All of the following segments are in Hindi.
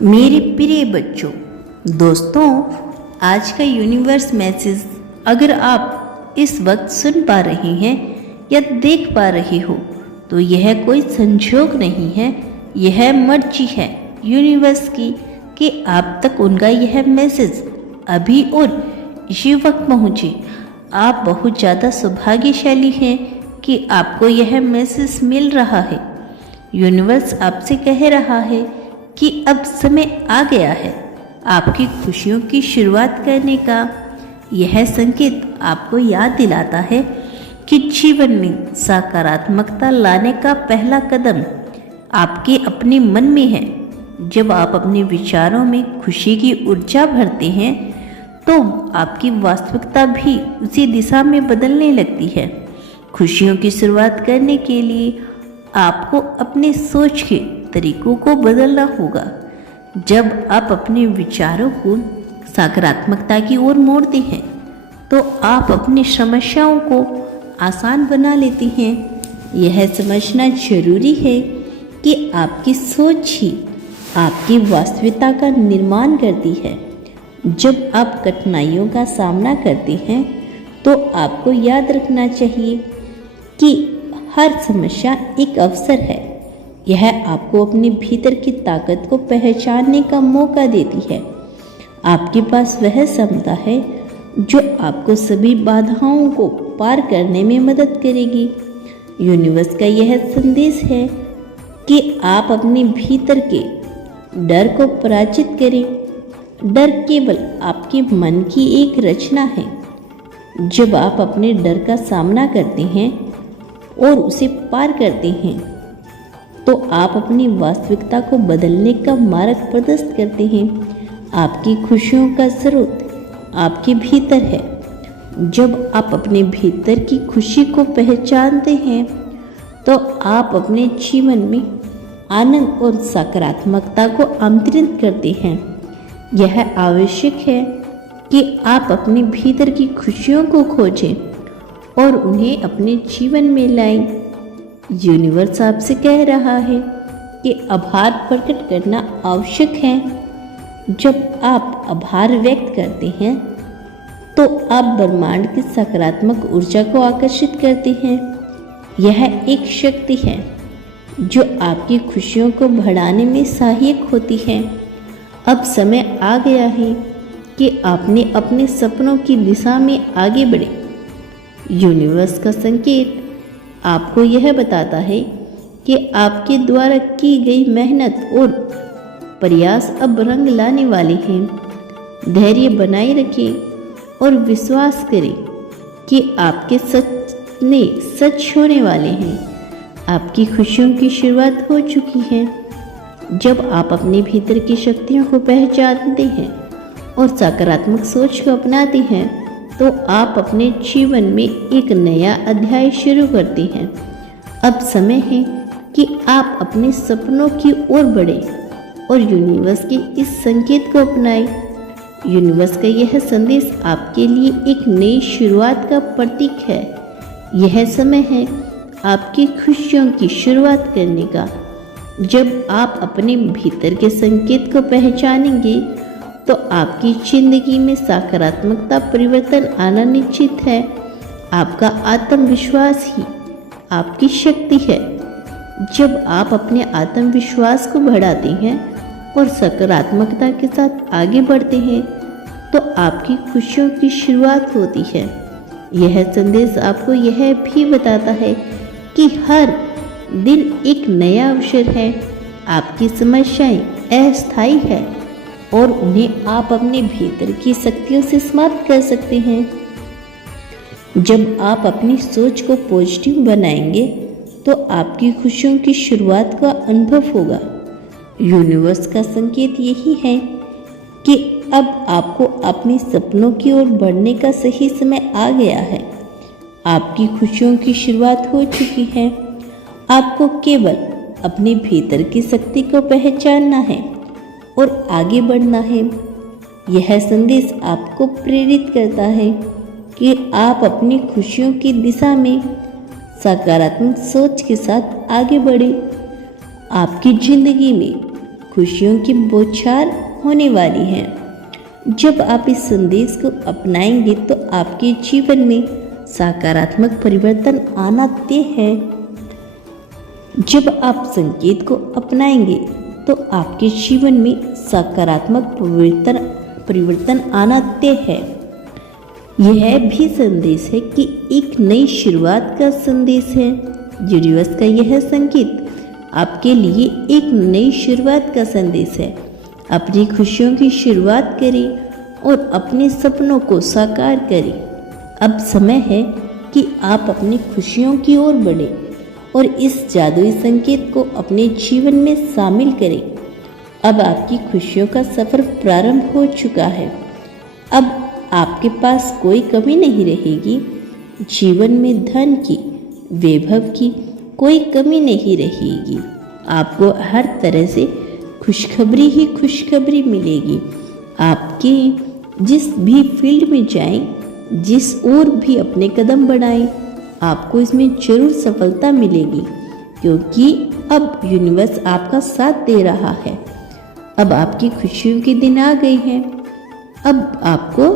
मेरे प्रिय बच्चों, दोस्तों, आज का यूनिवर्स मैसेज अगर आप इस वक्त सुन पा रहे हैं या देख पा रहे हो तो यह कोई संजोग नहीं है, यह मर्जी है यूनिवर्स की कि आप तक उनका यह मैसेज अभी और इसी वक्त पहुँचे। आप बहुत ज़्यादा सौभाग्यशाली हैं कि आपको यह मैसेज मिल रहा है। यूनिवर्स आपसे कह रहा है कि अब समय आ गया है आपकी खुशियों की शुरुआत करने का। यह संकेत आपको याद दिलाता है कि जीवन में सकारात्मकता लाने का पहला कदम आपके अपने मन में है। जब आप अपने विचारों में खुशी की ऊर्जा भरते हैं तो आपकी वास्तविकता भी उसी दिशा में बदलने लगती है। खुशियों की शुरुआत करने के लिए आपको अपने सोच के तरीकों को बदलना होगा। जब आप अपने विचारों को सकारात्मकता की ओर मोड़ते हैं तो आप अपनी समस्याओं को आसान बना लेते हैं। यह समझना जरूरी है कि आपकी सोच ही आपकी वास्तविकता का निर्माण करती है। जब आप कठिनाइयों का सामना करते हैं तो आपको याद रखना चाहिए कि हर समस्या एक अवसर है। यह आपको अपने भीतर की ताकत को पहचानने का मौका देती है। आपके पास वह क्षमता है जो आपको सभी बाधाओं को पार करने में मदद करेगी। यूनिवर्स का यह संदेश है कि आप अपने भीतर के डर को पराजित करें। डर केवल आपके मन की एक रचना है। जब आप अपने डर का सामना करते हैं और उसे पार करते हैं तो आप अपनी वास्तविकता को बदलने का मार्ग प्रशस्त करते हैं। आपकी खुशियों का स्रोत आपके भीतर है। जब आप अपने भीतर की खुशी को पहचानते हैं तो आप अपने जीवन में आनंद और सकारात्मकता को आमंत्रित करते हैं। यह आवश्यक है कि आप अपने भीतर की खुशियों को खोजें और उन्हें अपने जीवन में लाएं। यूनिवर्स आपसे कह रहा है कि आभार प्रकट करना आवश्यक है। जब आप आभार व्यक्त करते हैं तो आप ब्रह्मांड की सकारात्मक ऊर्जा को आकर्षित करते हैं। यह एक शक्ति है जो आपकी खुशियों को बढ़ाने में सहायक होती है। अब समय आ गया है कि आपने अपने सपनों की दिशा में आगे बढ़े। यूनिवर्स का संकेत आपको यह बताता है कि आपके द्वारा की गई मेहनत और प्रयास अब रंग लाने वाले हैं। धैर्य बनाए रखें और विश्वास करें कि आपके सपने सच होने वाले हैं। आपकी खुशियों की शुरुआत हो चुकी है। जब आप अपने भीतर की शक्तियों को पहचानते हैं और सकारात्मक सोच को अपनाते हैं तो आप अपने जीवन में एक नया अध्याय शुरू करते हैं। अब समय है कि आप अपने सपनों की ओर बढ़ें और यूनिवर्स के इस संकेत को अपनाएं। यूनिवर्स का यह संदेश आपके लिए एक नई शुरुआत का प्रतीक है। यह समय है आपकी खुशियों की शुरुआत करने का। जब आप अपने भीतर के संकेत को पहचानेंगे तो आपकी जिंदगी में सकारात्मकता परिवर्तन आना निश्चित है। आपका आत्मविश्वास ही आपकी शक्ति है। जब आप अपने आत्मविश्वास को बढ़ाते हैं और सकारात्मकता के साथ आगे बढ़ते हैं तो आपकी खुशियों की शुरुआत होती है। यह संदेश आपको यह भी बताता है कि हर दिन एक नया अवसर है। आपकी समस्याएं अस्थायी है और उन्हें आप अपने भीतर की शक्तियों से समाप्त कर सकते हैं। जब आप अपनी सोच को पॉजिटिव बनाएंगे तो आपकी खुशियों की शुरुआत का अनुभव होगा। यूनिवर्स का संकेत यही है कि अब आपको अपने सपनों की ओर बढ़ने का सही समय आ गया है। आपकी खुशियों की शुरुआत हो चुकी है। आपको केवल अपने भीतर की शक्ति को पहचानना है और आगे बढ़ना है। यह संदेश आपको प्रेरित करता है कि आप अपनी खुशियों की दिशा में सकारात्मक सोच के साथ आगे बढ़ें। आपकी जिंदगी में खुशियों की बौछार होने वाली है। जब आप इस संदेश को अपनाएंगे तो आपके जीवन में सकारात्मक परिवर्तन आना तय है। जब आप संकेत को अपनाएंगे तो आपके जीवन में सकारात्मक परिवर्तन आना तय है। यह भी संदेश है कि एक नई शुरुआत का संदेश है। यूनिवर्स का यह संकेत आपके लिए एक नई शुरुआत का संदेश है। अपनी खुशियों की शुरुआत करें और अपने सपनों को साकार करें। अब समय है कि आप अपनी खुशियों की ओर बढ़ें और इस जादुई संकेत को अपने जीवन में शामिल करें। अब आपकी खुशियों का सफर प्रारंभ हो चुका है। अब आपके पास कोई कमी नहीं रहेगी। जीवन में धन की, वैभव की कोई कमी नहीं रहेगी। आपको हर तरह से खुशखबरी ही खुशखबरी मिलेगी। आपके जिस भी फील्ड में जाएं, जिस ओर भी अपने कदम बढ़ाएं, आपको इसमें जरूर सफलता मिलेगी, क्योंकि अब यूनिवर्स आपका साथ दे रहा है। अब आपकी खुशियों के दिन आ गए हैं। अब आपको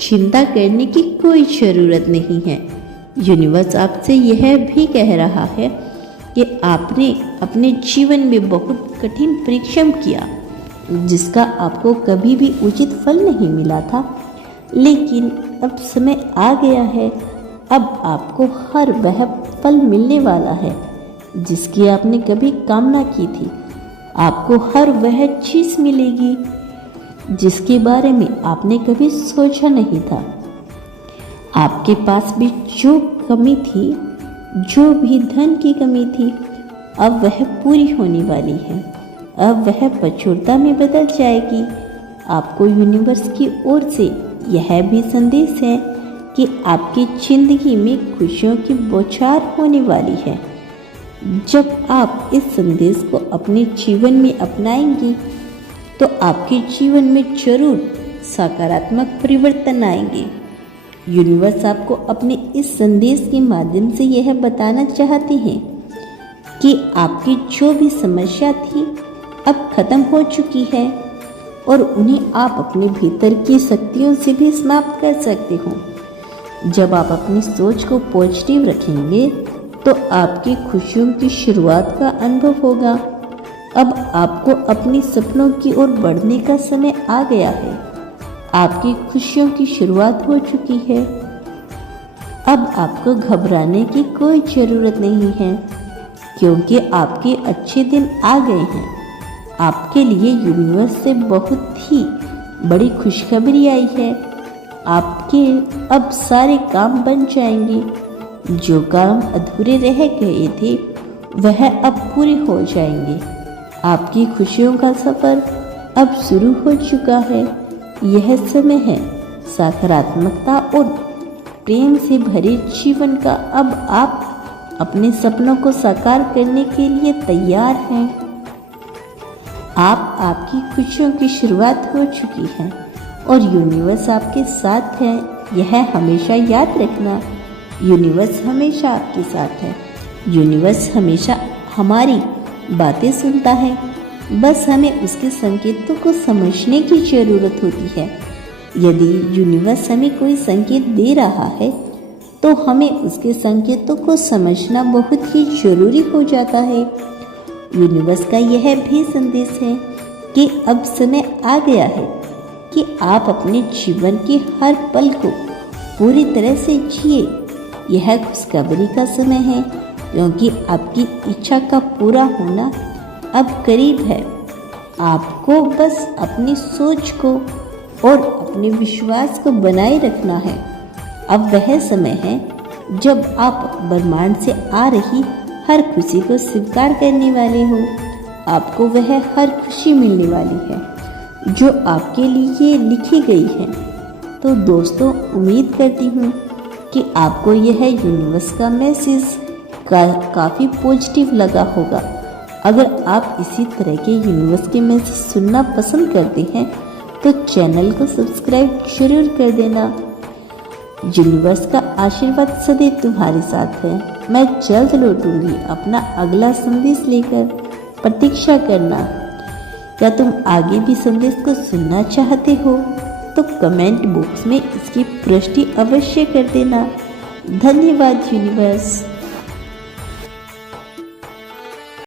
चिंता करने की कोई ज़रूरत नहीं है। यूनिवर्स आपसे यह भी कह रहा है कि आपने अपने जीवन में बहुत कठिन परिश्रम किया, जिसका आपको कभी भी उचित फल नहीं मिला था, लेकिन अब समय आ गया है। अब आपको हर वह फल मिलने वाला है जिसकी आपने कभी कामना की थी। आपको हर वह चीज़ मिलेगी जिसके बारे में आपने कभी सोचा नहीं था। आपके पास भी जो कमी थी, जो भी धन की कमी थी, अब वह पूरी होने वाली है। अब वह प्रचुरता में बदल जाएगी। आपको यूनिवर्स की ओर से यह भी संदेश है कि आपकी जिंदगी में खुशियों की बौछार होने वाली है। जब आप इस संदेश को अपने जीवन में अपनाएंगी तो आपके जीवन में जरूर सकारात्मक परिवर्तन आएंगे। यूनिवर्स आपको अपने इस संदेश के माध्यम से यह बताना चाहते हैं कि आपकी जो भी समस्या थी अब खत्म हो चुकी है और उन्हें आप अपने भीतर की शक्तियों से भी समाप्त कर सकते हो। जब आप अपनी सोच को पॉजिटिव रखेंगे तो आपकी खुशियों की शुरुआत का अनुभव होगा। अब आपको अपने सपनों की ओर बढ़ने का समय आ गया है। आपकी खुशियों की शुरुआत हो चुकी है। अब आपको घबराने की कोई ज़रूरत नहीं है, क्योंकि आपके अच्छे दिन आ गए हैं। आपके लिए यूनिवर्स से बहुत ही बड़ी खुशखबरी आई है। आपके अब सारे काम बन जाएंगे। जो काम अधूरे रह गए थे वह अब पूरे हो जाएंगे। आपकी खुशियों का सफ़र अब शुरू हो चुका है। यह समय है सकारात्मकता और प्रेम से भरे जीवन का। अब आप अपने सपनों को साकार करने के लिए तैयार हैं। आपकी खुशियों की शुरुआत हो चुकी है और यूनिवर्स आपके साथ है। यह हमेशा याद रखना, यूनिवर्स हमेशा आपके साथ है। यूनिवर्स हमेशा हमारी बातें सुनता है, बस हमें उसके संकेतों को समझने की ज़रूरत होती है। यदि यूनिवर्स हमें कोई संकेत दे रहा है तो हमें उसके संकेतों को समझना बहुत ही ज़रूरी हो जाता है। यूनिवर्स का यह भी संदेश है कि अब समय आ गया है कि आप अपने जीवन के हर पल को पूरी तरह से जिए। यह खुशखबरी का समय है, क्योंकि आपकी इच्छा का पूरा होना अब करीब है। आपको बस अपनी सोच को और अपने विश्वास को बनाए रखना है। अब वह समय है जब आप ब्रह्मांड से आ रही हर खुशी को स्वीकार करने वाले हो। आपको वह हर खुशी मिलने वाली है जो आपके लिए लिखी गई है। तो दोस्तों, उम्मीद करती हूँ कि आपको यह यूनिवर्स का मैसेज काफ़ी पॉजिटिव लगा होगा। अगर आप इसी तरह के यूनिवर्स के मैसेज सुनना पसंद करते हैं तो चैनल को सब्सक्राइब जरूर कर देना। यूनिवर्स का आशीर्वाद सदैव तुम्हारे साथ है। मैं जल्द लौटूंगी अपना अगला संदेश लेकर। प्रतीक्षा करना। क्या तुम आगे भी संदेश को सुनना चाहते हो? तो कमेंट बॉक्स में इसकी पुष्टि अवश्य कर देना। धन्यवाद यूनिवर्स।